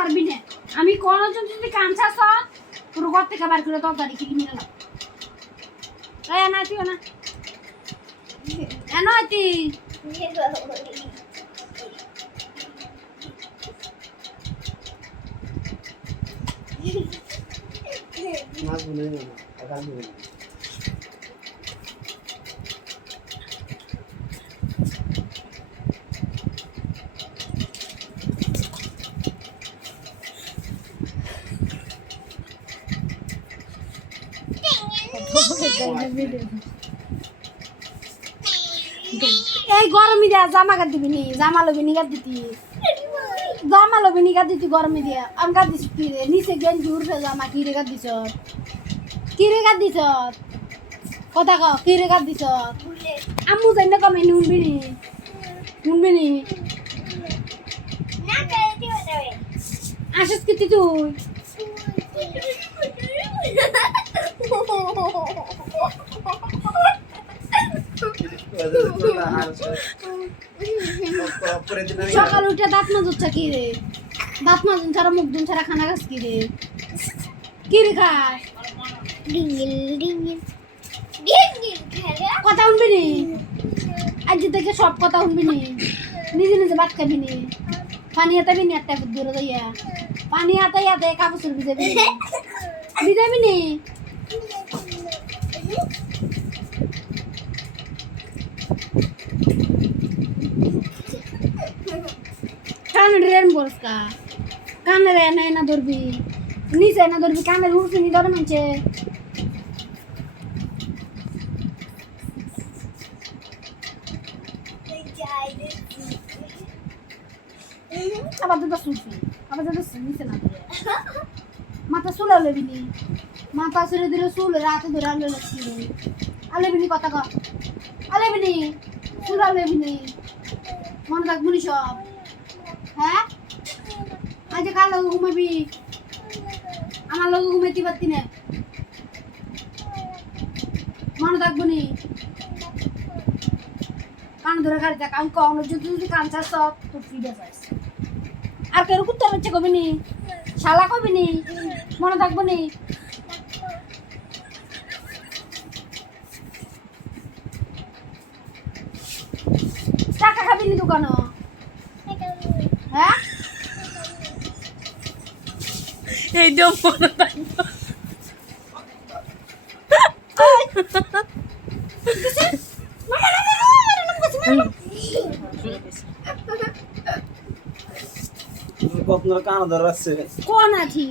পারবি না আমি কোন যদি কান চাস পুরো ঘর থেকে বার করে তরকারি কিনে নিয়ে এলাম এই না তুই না এনতি মাছ বলে না আগাল বলে এই গরমে দিয়া জামা কাট দিবি নি জামা লবি নি কাট দিতি জামা লবি নি কাট দিতি গরমে দিয়া আমি কাট দিছি কি রে নিচে গেঞ্জি উড়ছে জামা কি রে কাট দিছ কথা ক কি রে কাট দিছ আম্মু যাই না কমে নুনবি নি আসিস কি তুই সকাল উঠে দাঁত মাজুচ্ছা কি রে দাঁত মাজুন ছাড়া মুখ দুন ছাড়া খানা খাস কি রে খাস কথা শুনবি নি আজ থেকে সব কথা শুনবি নি নিজে নিজে ভাত খাবি নি পানি হাতাবি নি একটা দূরে যাইয়া পানি হাতে কাপড় ভিজাবি নি কানের রেন বরসকা কানের এনা ধরবি নিচে এনা ধরবি কানের উঠছে নি ধরে মানছে আবার দুটো শুনছি আবার দুটো নিচে না মাথা চুল আলেবি নি মাথা ছেড়ে দিলে চুল রাতে ধরে আলো লাগছি আলেবি নি কথা কর আলেবি নি চুল আলেবি নি মনে থাকবো নি সব হ্যাঁ আজ কার লোক ঘুমাবি আমার লোক ঘুমাইতে পারতি না মনে থাকবো নি কান ধরে গাড়ি দেখ আমি কম যদি কান চাষ তোর ফিরে যাস আর কেউ কুত্তা বাচ্চা কবি নি শালা কবি নি মনে থাকবো নি টাকা খাবি নি দোকানও হ্যাঁ এই যে মনে থাকবো কখনো কান ধরাচ্ছে কোন আছি